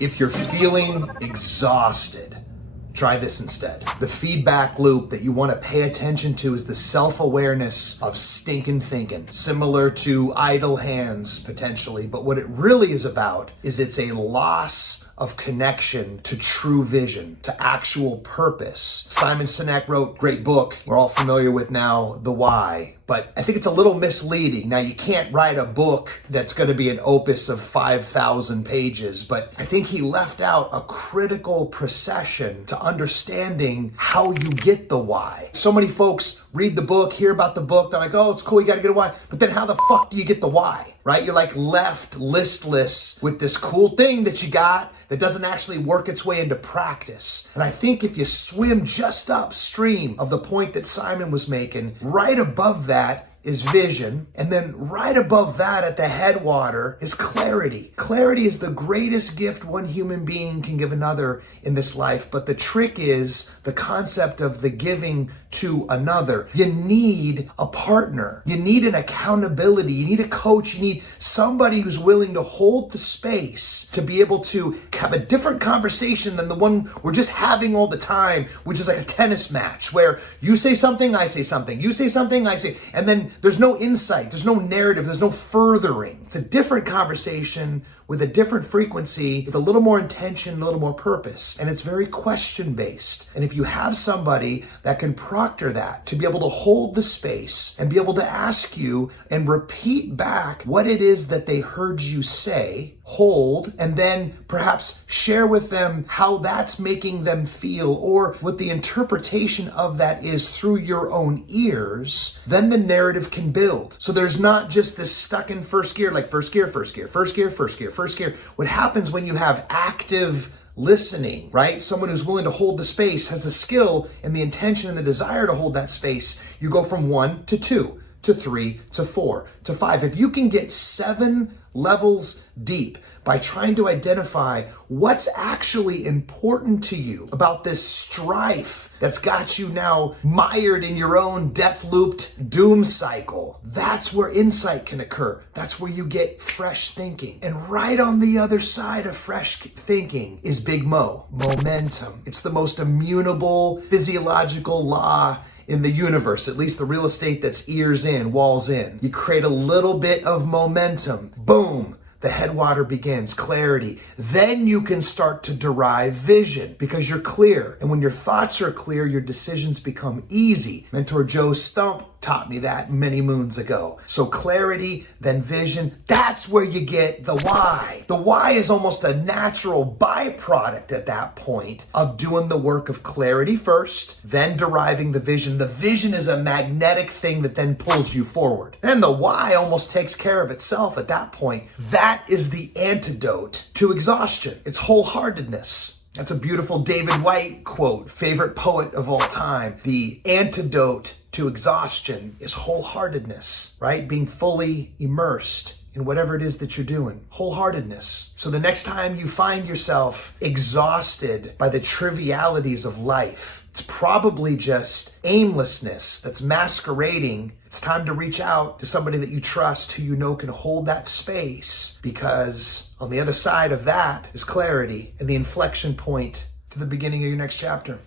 If you're feeling exhausted, try this instead. The feedback loop that you want to pay attention to is the self-awareness of stinkin' thinking, similar to idle hands potentially. But what it really is about is it's a loss of connection to true vision, to actual purpose. Simon Sinek wrote a great book we're all familiar with now, The Why. But I think it's a little misleading. Now, you can't write a book that's going to be an opus of 5,000 pages, but I think he left out a critical procession to understanding how you get the why. So many folks read the book, hear about the book, they're like, oh, it's cool, you got to get a why. But then how the fuck do you get the why, right? You're like left listless with this cool thing that you got that doesn't actually work its way into practice. And I think if you swim just upstream of the point that Simon was making, right above that is vision. And then right above that at the headwater is clarity. Clarity is the greatest gift one human being can give another in this life. But the trick is the concept of the giving to another. You need a partner. You need an accountability. You need a coach. You need somebody who's willing to hold the space to be able to have a different conversation than the one we're just having all the time, which is like a tennis match where you say something, I say something, you say something, I say, and then there's no insight, there's no narrative, there's no furthering. It's a different conversation with a different frequency, with a little more intention, a little more purpose. And it's very question-based. And if you have somebody that can proctor that, to be able to hold the space and be able to ask you and repeat back what it is that they heard you say, hold, and then perhaps share with them how that's making them feel or what the interpretation of that is through your own ears, then the narrative can build. So there's not just this stuck in first gear, like first gear, first gear, first gear, first gear, first gear. What happens when you have active listening, right? Someone who's willing to hold the space has the skill and the intention and the desire to hold that space. You go from 1 to 2 to 3 to 4 to 5. If you can get 7 levels deep by trying to identify what's actually important to you about this strife that's got you now mired in your own death-looped doom cycle, that's where insight can occur. That's where you get fresh thinking. And right on the other side of fresh thinking is Big Mo, momentum. It's the most immutable physiological law in the universe, at least the real estate that's ears in, walls in. You create a little bit of momentum, boom, the headwater begins, clarity. Then you can start to derive vision because you're clear. And when your thoughts are clear, your decisions become easy. Mentor Joe Stump taught me that many moons ago. So clarity, then vision, that's where you get the why. The why is almost a natural byproduct at that point of doing the work of clarity first, then deriving the vision. The vision is a magnetic thing that then pulls you forward. And the why almost takes care of itself at that point. That is the antidote to exhaustion. It's wholeheartedness. That's a beautiful David White quote, favorite poet of all time. The antidote to exhaustion is wholeheartedness, right? Being fully immersed in whatever it is that you're doing. Wholeheartedness. So the next time you find yourself exhausted by the trivialities of life, it's probably just aimlessness that's masquerading. It's time to reach out to somebody that you trust, who you know can hold that space, because on the other side of that is clarity and the inflection point to the beginning of your next chapter.